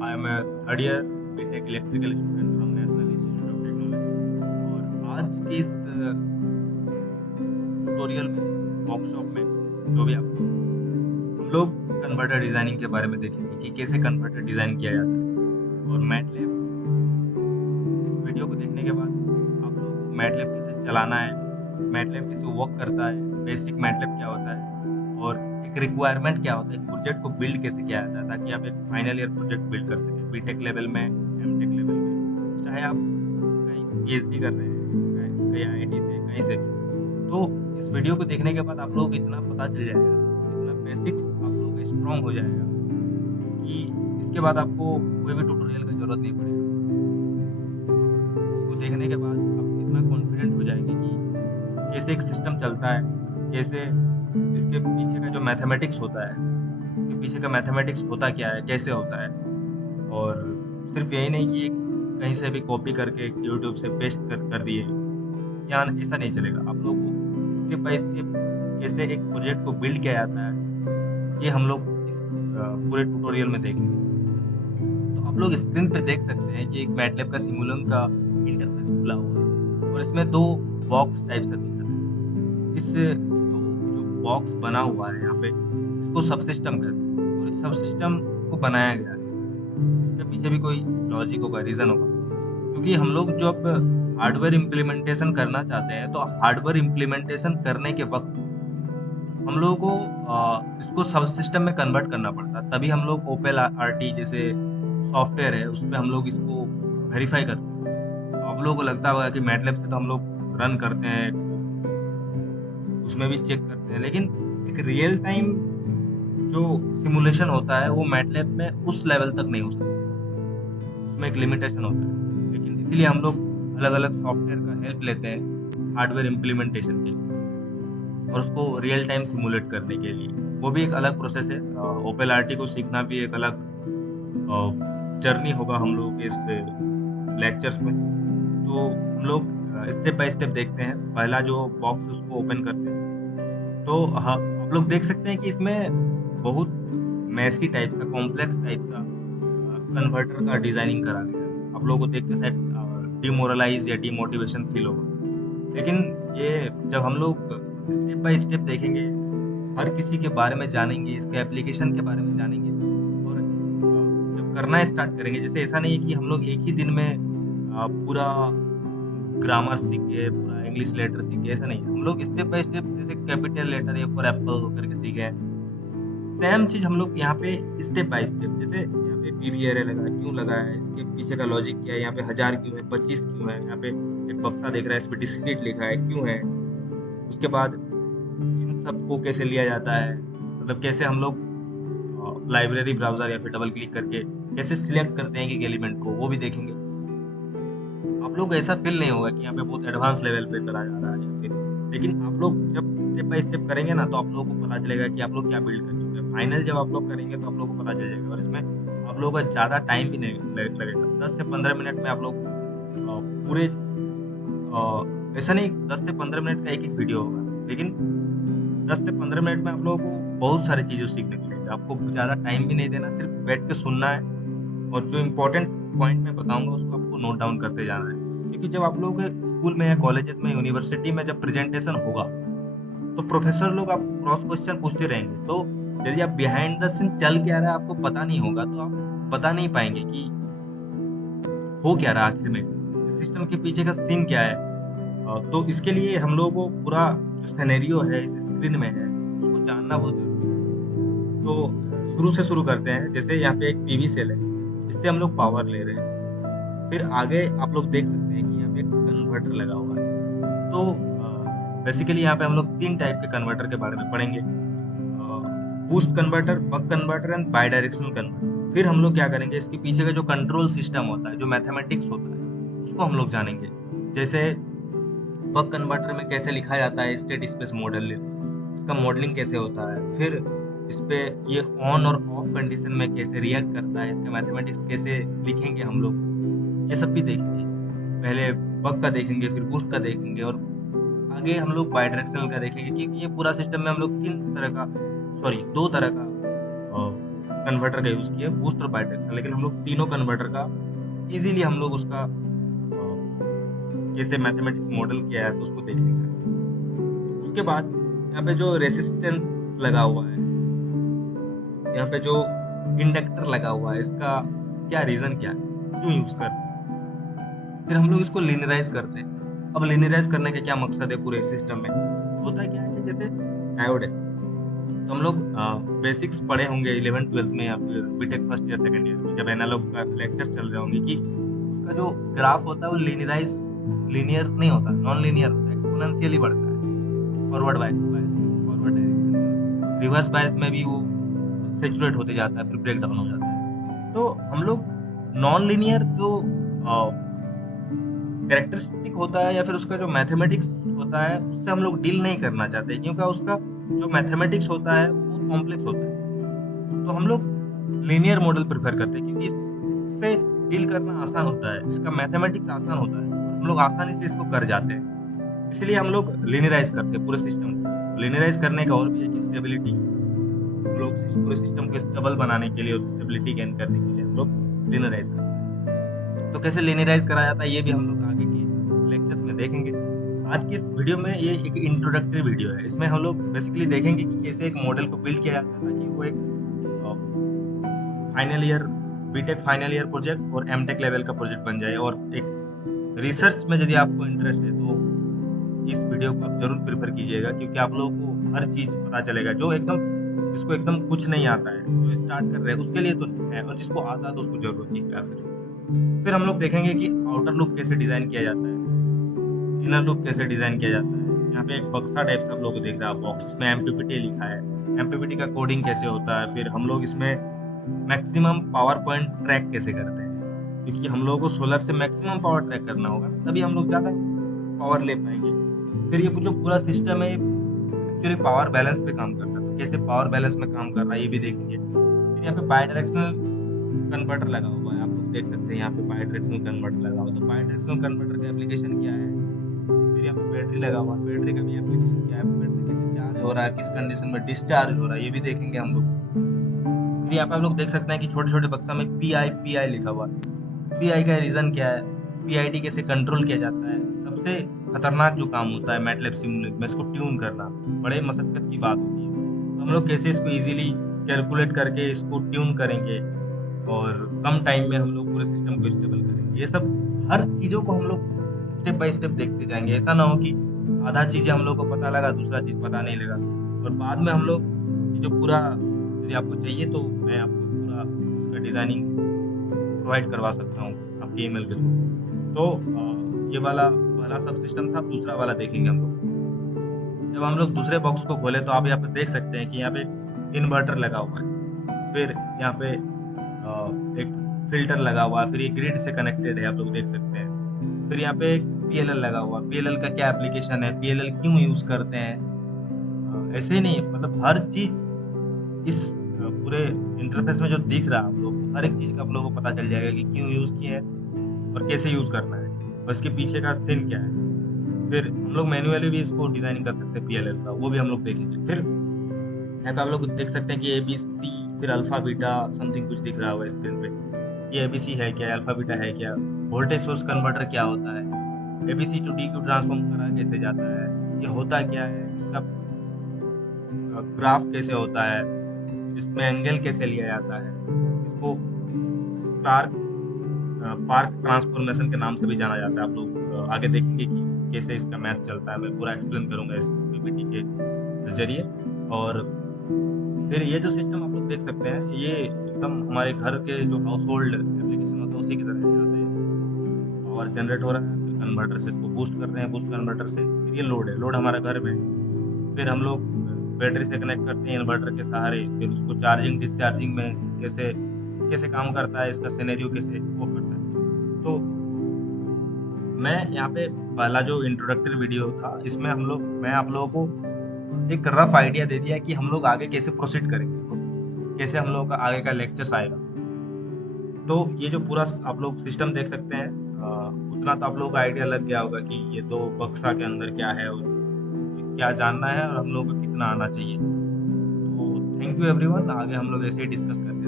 I am a third year BTech electrical student from National Institute of Technology. और आज के इस tutorial में, वर्कशॉप में, जो भी आप कहो, हम लोग कन्वर्टर डिज़ाइनिंग के बारे में देखेंगे कि कैसे कन्वर्टर डिज़ाइन किया जाता है। और मैटलैब, इस वीडियो को देखने के बाद आप लोगों को मैटलैब कैसे चलाना है, मैटलैब कैसे वर्क करता है, बेसिक मैटलैब क्या होता है और एक रिक्वायरमेंट क्या होता है, एक प्रोजेक्ट को बिल्ड कैसे किया जाता है ताकि आप एक फाइनल ईयर प्रोजेक्ट बिल्ड कर सकें, बीटेक लेवल में, एमटेक लेवल में, चाहे आप कहीं पीएचडी कर रहे हैं, कहीं आईआईटी से, कहीं से भी। तो इस वीडियो को देखने के बाद आप लोगों को इतना पता चल जाएगा, इतना बेसिक्स आप लोगों का स्ट्रॉन्ग हो जाएगा कि इसके बाद आपको कोई भी ट्यूटोरियल की ज़रूरत नहीं पड़ेगा। और इसको देखने के बाद आप इतना कॉन्फिडेंट हो जाएंगे कि कैसे एक सिस्टम चलता है, कैसे इसके पीछे का जो मैथमेटिक्स होता है, इसके पीछे का मैथमेटिक्स होता क्या है, कैसे होता है। और सिर्फ यही नहीं कि कहीं से भी कॉपी करके यूट्यूब से पेस्ट कर दिए, या ऐसा नहीं चलेगा। आप लोगों को स्टेप बाय स्टेप कैसे एक प्रोजेक्ट को बिल्ड किया जाता है, ये हम लोग इस पूरे ट्यूटोरियल में देखेंगे। तो आप लोग स्क्रीन पे देख सकते हैं कि एक मैटलैब का सिमुलन का इंटरफेस खुला हुआ है और इसमें दो बॉक्स टाइप सा दिख रहा है। इस दो जो बॉक्स बना हुआ है यहाँ पे, इसको सबसिस्टम कहते हैं और इस सबसिस्टम को बनाया गया है। इसके पीछे भी कोई लॉजिक होगा, रीज़न होगा, क्योंकि हम लोग जब हार्डवेयर इम्प्लीमेंटेशन करना चाहते हैं, तो हार्डवेयर इम्प्लीमेंटेशन करने के वक़्त हम लोगों को इसको सबसिस्टम में कन्वर्ट करना पड़ता है। तभी हम लोग ओपेल आरटी जैसे सॉफ्टवेयर है, उसपे हम लोग इसको वेरीफ़ाई करते हैं। आप लोगों को लगता होगा कि मैटलैब से तो हम लोग रन करते हैं, उसमें भी चेक करते हैं, लेकिन एक रियल टाइम जो सिमुलेशन होता है, वो मैटलैब में उस लेवल तक नहीं हो सकता। उसमें एक लिमिटेशन होता है। लेकिन इसीलिए हम लोग अलग-अलग सॉफ्टवेयर का हेल्प लेते हैं हार्डवेयर इम्प्लीमेंटेशन के लिए और उसको रियल टाइम सिमुलेट करने के लिए। वो भी एक अलग प्रोसेस है। ओपेल आरटी को सीखना भी एक अलग जर्नी होगा हम लोगों के इस लेक्चर्स में। तो हम लोग स्टेप बाय स्टेप देखते हैं। पहला जो बॉक्स है उसको ओपन करते हैं। तो आप लोग देख सकते हैं कि इसमें बहुत मेसी टाइप सा, कॉम्प्लेक्स टाइप सा कन्वर्टर का डिज़ाइनिंग करा गया है। आप लोगों को देख के शायद डिमोरलाइज़ या डिमोटिवेशन फ़ील होगा। लेकिन ये जब हम लोग स्टेप बाय स्टेप देखेंगे, हर किसी के बारे में जानेंगे, इसके एप्लीकेशन के बारे में जानेंगे और जब करना स्टार्ट करेंगे, जैसे ऐसा नहीं है कि हम लोग एक ही दिन में पूरा ग्रामर सीख गए, पूरा इंग्लिश लेटर सीख गए, ऐसा नहीं है। हम लोग स्टेप बाय स्टेप जैसे capital letter A for apple करके सीखे हैं। सेम चीज़ हम लोग यहाँ पे स्टेप बाय स्टेप, जैसे यहाँ पे पीवी अरे लगा है, क्यों लगा है, इसके पीछे का लॉजिक क्या है, यहाँ पे 1000 क्यों है, 25 क्यों है, यहाँ पे एक बक्सा दिख रहा है, इस पे डिस्क्रीट लिखा है, क्यों है। उसके बाद इन सबको कैसे लिया जाता है, मतलब कैसे हम लोग लाइब्रेरी ब्राउज़र या फिर डबल क्लिक करके कैसे सिलेक्ट करते हैं एक एलिमेंट को, वो भी देखेंगे। आप लोग को ऐसा फ़ील नहीं होगा कि यहाँ पे बहुत एडवांस लेवल पे करा जा रहा है या फिर, लेकिन आप लोग जब स्टेप बाय स्टेप करेंगे ना, तो आप लोगों को पता चलेगा कि आप लोग क्या बिल्ड कर चुके हैं। फाइनल जब आप लोग करेंगे तो आप लोगों को पता चल जाएगा और इसमें आप लोगों का ज़्यादा टाइम भी नहीं लगेगा। 10 से 15 मिनट में आप लोग पूरे ऐसा नहीं 10 से 15 मिनट का एक-एक वीडियो होगा, लेकिन 10 से 15 मिनट में आप लोगों को बहुत सारी चीज़ें सीखने को मिलेगी। आपको ज़्यादा टाइम भी नहीं देना, सिर्फ बैठ के सुनना है और जो इम्पोर्टेंट पॉइंट मैं बताऊँगा उसको आपको नोट डाउन करते जाना है। क्योंकि जब आप लोगों के स्कूल में या कॉलेजेस में, यूनिवर्सिटी में जब प्रेजेंटेशन होगा, तो प्रोफेसर लोग आपको क्रॉस क्वेश्चन पूछते रहेंगे। तो यदि आप बिहाइंड द सीन चल क्या रहा है आपको पता नहीं होगा, तो आप बता नहीं पाएँगे कि हो क्या रहा है आखिर में, इस सिस्टम के पीछे का सीन क्या है। तो इसके लिए हम लोगों को पूरा जो सिनेरियो है इस स्क्रीन में है, उसको जानना बहुत ज़रूरी है। तो शुरू से शुरू करते हैं। जैसे यहाँ पे एक पीवी सेल है, इससे हम लोग पावर ले रहे हैं। फिर आगे आप लोग देख सकते हैं कि यहाँ पे कन्वर्टर लगा हुआ है। तो बेसिकली यहाँ पे हम लोग 3 टाइप के कन्वर्टर के बारे में पढ़ेंगे। Boost converter, buck converter and bidirectional converter. फिर हम लोग क्या करेंगे, इसके पीछे का जो कंट्रोल सिस्टम होता है, जो मैथमेटिक्स होता है, उसको हम लोग जानेंगे। जैसे बक कन्वर्टर में कैसे लिखा जाता है स्टेट स्पेस मॉडल, इसका मॉडलिंग कैसे होता है, फिर इस पे ये ऑन और ऑफ कंडीशन में कैसे रिएक्ट करता है, इसका मैथमेटिक्स कैसे लिखेंगे हम लोग, ये सब भी देखेंगे। पहले बक का देखेंगे, फिर बूस्ट का देखेंगे और आगे हम लोग बाई डायरेक्शनल का देखेंगे कि ये पूरा सिस्टम में हम लोग 2 तरह का कन्वर्टर का यूज़ किया, बूस्ट और बायडायरेक्शनल, लेकिन हम लोग तीनों कन्वर्टर का ईज़िली हम लोग उसका कैसे मैथमेटिक्स मॉडल किया है तो उसको देखेंगे। उसके बाद यहाँ पे जो रेसिस्टेंस लगा हुआ है, यहाँ पे जो इंडक्टर लगा हुआ है, इसका क्या रीज़न क्या है? क्यों यूज़ कर रहे हैं? फिर हम लोग इसको लीनियराइज़ करते हैं। अब लीनियराइज़ करने का क्या मकसद है पूरे सिस्टम में? होता क्या है कि जैसे डायोड है, तो हम लोग बेसिक्स पढ़े होंगे 11th-12th में या फिर BTech first year second year में, जब एनालॉग का लेक्चर चल रहे होंगे, कि उसका जो ग्राफ होता है वो लीनियर नहीं होता, नॉन लीनियर होता है, एक्सपोनेंशियली बढ़ता है। फॉरवर्ड बायस में, फॉरवर्ड डायरेक्शन में, रिवर्स बायस में भी वो सैचुरेट होते जाता है, फिर ब्रेक डाउन हो जाता है। तो हम लोग नॉन लीनियर जो कैरेक्टरिस्टिक होता है या फिर उसका जो मैथमेटिक्स होता है, उससे हम लोग डील नहीं करना चाहते, क्योंकि उसका जो मैथमेटिक्स होता है वो बहुत कॉम्प्लेक्स होता है। तो हम लोग लीनियर मॉडल प्रेफर करते हैं, क्योंकि इससे डील करना आसान होता है, इसका मैथमेटिक्स आसान होता है, हम लोग आसानी से इसको कर जाते हैं। इसलिए हम लोग लीनियराइज करते हैं पूरे सिस्टम को। लीनियराइज करने का और भी है कि स्टेबिलिटी, हम लोग पूरे सिस्टम को स्टेबल बनाने के लिए और स्टेबिलिटी गेन करने के लिए हम लोग लीनियराइज करते हैं। तो कैसे लीनियराइज करा जाता है, ये भी हम लोग आगे के लेक्चर्स में देखेंगे। आज की इस वीडियो में ये एक इंट्रोडक्टरी वीडियो है। इसमें हम लोग बेसिकली देखेंगे कि कैसे एक मॉडल को बिल्ड किया जाता है ताकि वो एक final year, BTech final year project और एमटेक लेवल का प्रोजेक्ट बन जाए। और एक रिसर्च में यदि आपको इंटरेस्ट है तो इस वीडियो को आप जरूर प्रेफर कीजिएगा, क्योंकि आप लोगों को हर चीज पता चलेगा। जो एकदम जिसको एकदम कुछ नहीं आता है, जो स्टार्ट कर रहे हैं उसके लिए तो है, और जिसको आता है तो उसको जरूरत ही है। फिर हम लोग देखेंगे कि आउटर लूप कैसे डिजाइन किया जाता है, इनर लूप कैसे डिजाइन किया जाता है। यहाँ पे एक बक्सा टाइप से आप लोग को दिख रहा है बॉक्स, इसमें एमपीपीटी लिखा है, एमपीपीटी का कोडिंग कैसे होता है। फिर हम लोग इसमें मैक्सिमम पावर पॉइंट ट्रैक कैसे करते हैं, क्योंकि हम लोगों को सोलर से मैक्सिमम पावर ट्रैक करना होगा, तभी हम लोग ज़्यादा पावर ले पाएंगे। फिर ये जो पूरा सिस्टम है एक्चुअली पावर बैलेंस पे काम करता है, तो कैसे पावर बैलेंस में काम कर रहा है ये भी देखेंगे। फिर यहाँ पे बाई डायरेक्शनल कन्वर्टर लगा हुआ है, आप लोग देख सकते हैं यहाँ पे बाई डायरेक्शनल कन्वर्टर लगा हुआ है। तो बाई डायरेक्शनल कन्वर्टर का एप्लीकेशन क्या है। फिर यहाँ पे बैटरी लगा हुआ है, बैटरी का भी एप्लीकेशन क्या है, बैटरी कैसे चार्ज हो रहा है, किस कंडीशन में डिस्चार्ज हो रहा है, ये भी देखेंगे हम लोग। फिर यहाँ पे आप लोग देख सकते हैं कि छोटे छोटे बक्सा में पी आई लिखा हुआ है। पी का रीजन क्या है, पीआईडी कैसे कंट्रोल किया जाता है। सबसे खतरनाक जो काम होता है मैटलैब सिमुलेट में, इसको ट्यून करना बड़े मशक्कत की बात होती है। तो हम लोग कैसे इसको इजीली कैलकुलेट करके इसको ट्यून करेंगे और कम टाइम में हम लोग पूरे सिस्टम को स्टेबल करेंगे। ये सब हर चीज़ों को हम लोग स्टेप बाय स्टेप देखते जाएंगे। ऐसा ना हो कि आधा चीज़ें हम लोग को पता लगा, दूसरा चीज़ पता नहीं लगा, और बाद में हम लोग ये जो पूरा, यदि आपको चाहिए तो मैं आपको पूरा इसका डिज़ाइनिंग प्रोवाइड करवा सकता हूँ आपके ईमेल के थ्रू। तो ये वाला पहला सब सिस्टम था। दूसरा वाला देखेंगे हम लोग। जब हम लोग दूसरे बॉक्स को खोले तो आप यहाँ पे देख सकते हैं कि यहाँ पे इन्वर्टर लगा हुआ है, फिर यहाँ पे एक फिल्टर लगा हुआ है, फिर ये ग्रिड से कनेक्टेड है, आप लोग देख सकते हैं। फिर यहाँ पे एक पीएलएल लगा हुआ है। पीएलएल का क्या एप्लीकेशन है, पीएलएल क्यों यूज करते हैं, ऐसे ही नहीं, मतलब हर चीज इस पूरे इंटरफेस में जो दिख रहा है आप लोग, हर एक चीज का आप लोगों को पता चल जाएगा कि क्यों यूज किया है और कैसे यूज करना है और इसके पीछे का सीन क्या है। फिर हम लोग मैन्युअली भी इसको डिजाइनिंग कर सकते हैं पीएलएल का, वो भी हम लोग देखेंगे। फिर यहाँ पे आप लोग देख सकते हैं कि ABC, फिर अल्फा बीटा समथिंग कुछ दिख रहा होगा स्क्रीन पे। ये ABC है क्या, अल्फा बीटा है क्या, वोल्टेज सोर्स कन्वर्टर क्या होता है, ABC टू DQ ट्रांसफॉर्म करा कैसे जाता है, ये होता क्या है, इसका ग्राफ कैसे होता है, इसमें एंगल कैसे लिया जाता है, इसको क्लार्क पार्क ट्रांसफॉर्मेशन के नाम से भी जाना जाता है। आप लोग आगे देखेंगे कि कैसे इसका मैथ चलता है, मैं पूरा एक्सप्लेन करूंगा इसको पीपीटी के जरिए। और फिर ये जो सिस्टम आप लोग देख सकते हैं, ये एकदम हमारे घर के जो हाउस होल्ड एप्लीकेशन होता है उसी की तरह है। यहाँ से पावर जनरेट हो रहा है, फिर कन्वर्टर से इसको बूस्ट कर रहे हैं, बूस्ट कन्वर्टर से फिर ये लोड है, लोड हमारा घर में है। फिर हम लोग बैटरी से कनेक्ट करते हैं इन्वर्टर के सहारे, फिर उसको चार्जिंग डिस्चार्जिंग में कैसे कैसे काम करता है, इसका सिनेरियो कैसे वो करता है। तो मैं यहाँ पे पहला जो इंट्रोडक्टरी वीडियो था, इसमें मैं आप लोगों को एक रफ आइडिया दे दिया कि हम लोग आगे कैसे प्रोसीड करेंगे, कैसे हम लोगों का आगे का लेक्चर्स आएगा। तो ये जो पूरा आप लोग सिस्टम देख सकते हैं, उतना तो आप लोगों को आइडिया लग गया होगा कि ये दो बक्सा के अंदर क्या है और क्या जानना है और हम लोगों को कितना आना चाहिए। तो थैंक यू एवरीवन, आगे हम लोग ऐसे ही डिस्कस करेंगे।